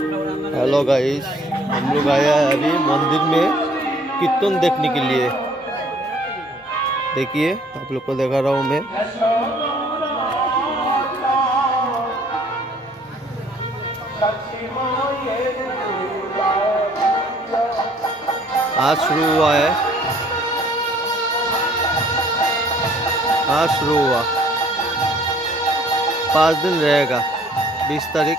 Hello guys हम लोग आया हैं अभी मंदिर में कीर्तन देखने के लिए। देखिए, आप लोग को दिखा रहा हूँ मैं। आज शुरू हुआ है। आज शुरू हुआ। पाँच दिन रहेगा, बीस तारीख।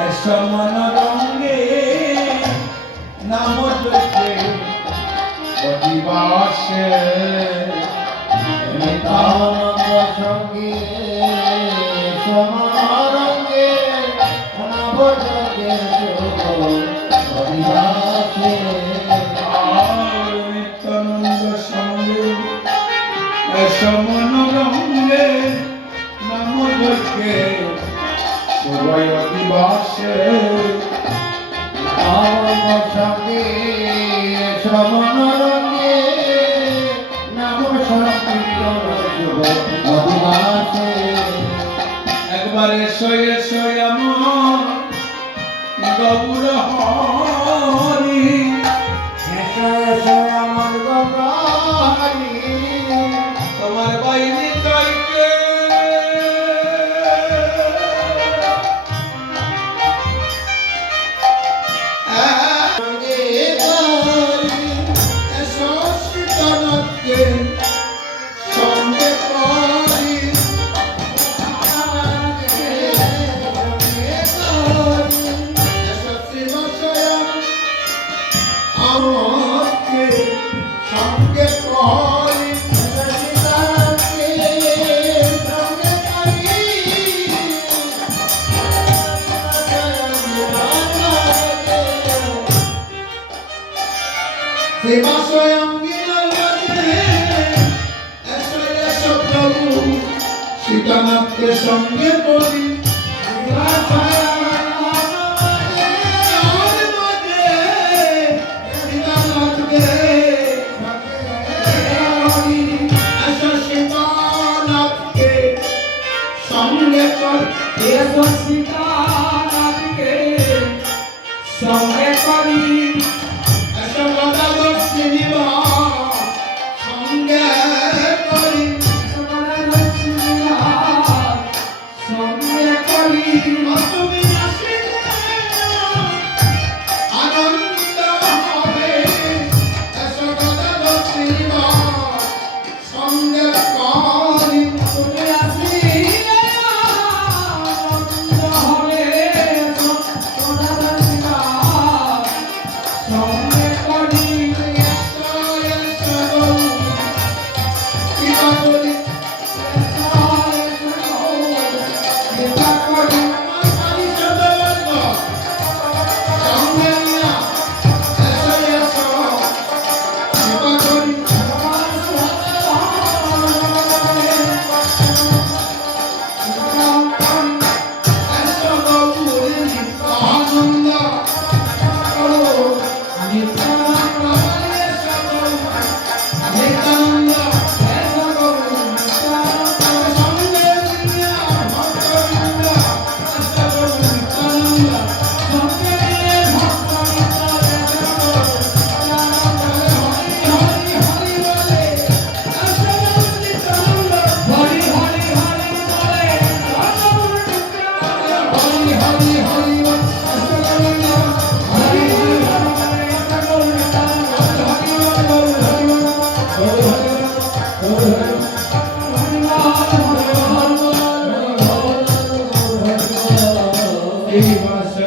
সমন রঙ্গে নাম জপে অধিবাসে নিত্যানন্দ সঙ্গে সমারঙ্গে নবজগে অধিবাসে নিত্যানন্দ সঙ্গে সমন রঙ্গে নাম জপে সবাই অধিবাসে নাম সঙ্গে সমন রঙ্গে নাম সংকীর্তন অধিবাসে একবার এসো এসো আমার গৌর হরি। সীতানাথকে সঙ্গে করি। সঙ্গে কর। সঙ্গে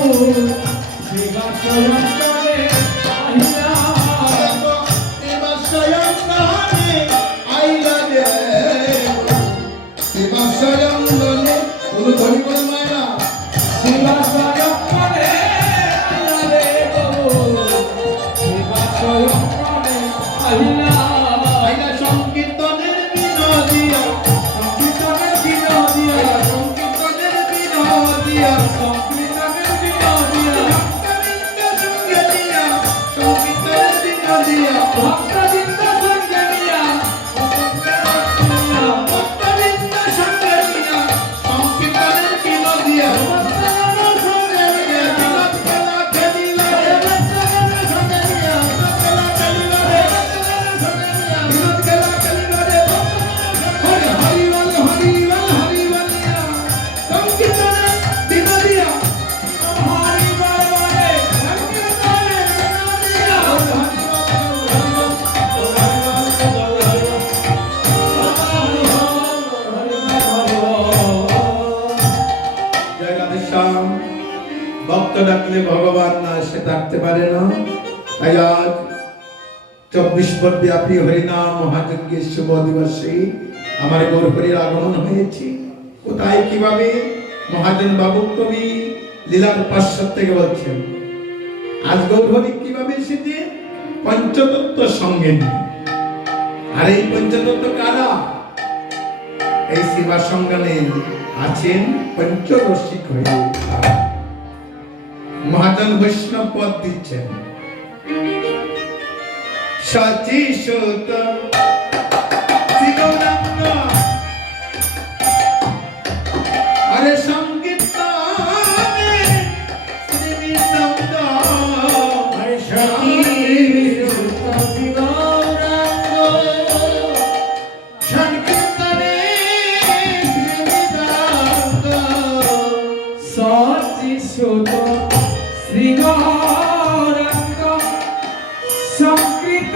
Sivasayam, Sivasayam, Sivasayam, Sivasayam, ভক্ত ভগবান না সে ডাকতে পারে না। তাই আজ চব্বিশ পর ব্যাপী হরিনাম মহাযজ্ঞের শুভ দিবসে আমার গৌরহরির আগমন হয়েছে। কোথায়, কীভাবে? মহাজন বাবু কবি লীলার পাশ্চাত থেকে বলছেন, আজ গৌরহরি কীভাবে এসেছে? পঞ্চতত্ত্ব সঙ্গে আর এই পঞ্চতত্ত্ব কারা? এই সেবা সংগ্রামে আছেন পঞ্চরসিক হয়ে মহাজন বৈষ্ণব পদ দিচ্ছেন। সচি সুত